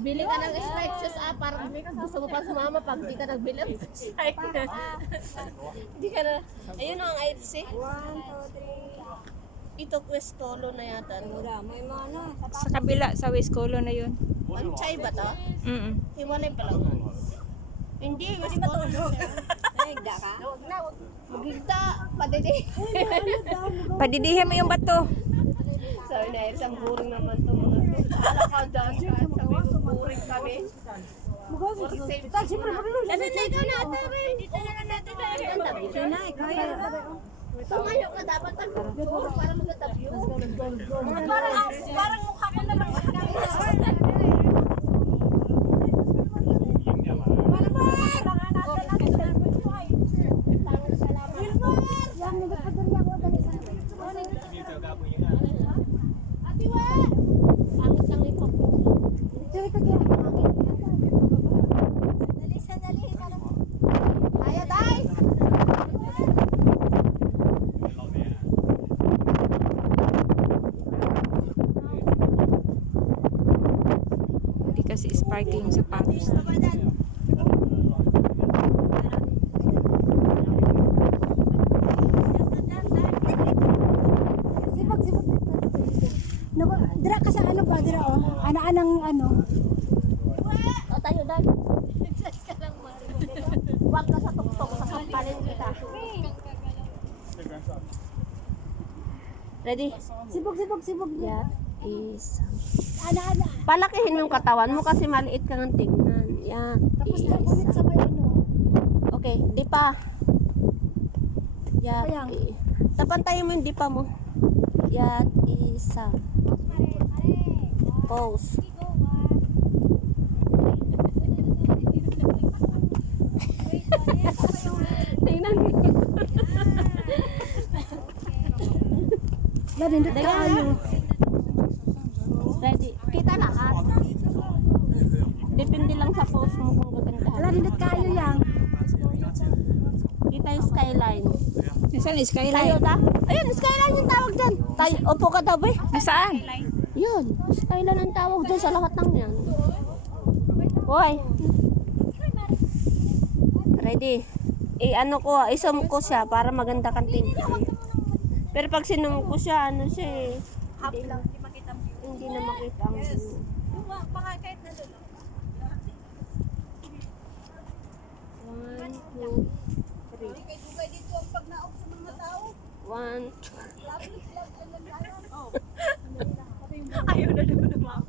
Bili ka ng Sprite sis para gusto mo pa sumama pag di ka nagbili ng Sprite. Di ka na. Ayun ang IFC. 1, 2, 3. Ito Quest Colo na yata. Wala, may mana. Sa kabila, sa Wiscolo na yun. Ang chai ba to? Hiwalay pala. Hindi, gusto ko. Nagda ka? Huwag na, huwag. Magigda, padede. Padidihin mo yung bato. Sorry na, isang buring naman to mga to. Ala ka, Josh, sabi mo, buring kami. Kasi na ikaw na ata rin. Dito na natin na rin. Sina, kaya. Tumayo ka dapat ang picture para maganda-view. Parang mukha ko na lang. Pangit lang ito. Kaya, guys! Hindi kasi sparkling sa sapatos. Sibag-sibag dito. Dira ka sa ano ba? Dira oh. Ana-anang ano. O, tayo, dahil. Huwag ka sa tuktok, sasampalin kita. Ready? Sibag. Yan is... Ana-ana. Palakihin mo yung katawan mo kasi maliit ka ng tingnan. Yan Tapos is... na ulit sa may ano. Okay, dipa. Yan. Ayan. Tapantayin mo yung dipa mo. Yan isa. Pose. Tingnan mo. Ladindot ka ano. Ready? Kita lahat. Depende lang sa pose mo kung gagandahan. Ladindot ka ano yang. Kita yung skyline. Nasaan yung Tayo skyline? ta? Ayun, skyline yung tawag dyan. Tayo, upo ka daw ba? Nasaan? Yun, skyline ang tawag dyan sa lahat ng yan. Hoy. Ready? Ano ko, isum ko siya para maganda kang tingnan. Pero pag sinum ko siya, ano siya eh. Hindi na makita ang view. Kahit na doon. 1, 2, 3. Kay dito ang pagnaog sa mga tao. 1, 2. Ayaw na doon naman.